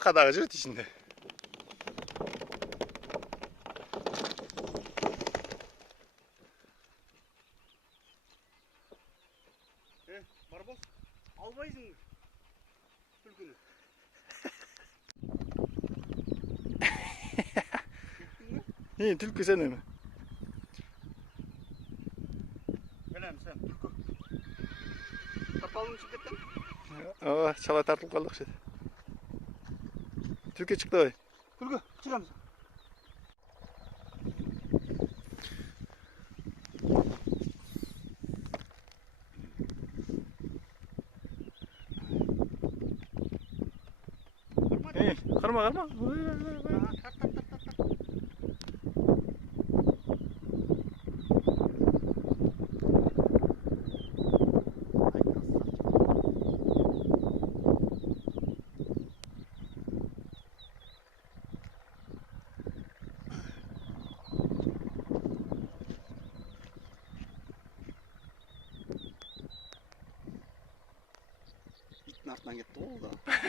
Бақадағы жүреді ішінде. Барбос, албайсың түлкіні. Не, түлкі сен өме? Білем сен, түлкі. Тапалың шығып кеттің? Шала тартылып қалдық ше. Түлкі шықты ой. Түлкі, шығамыз. Қарма. İtin артынан кетті ғой ол да.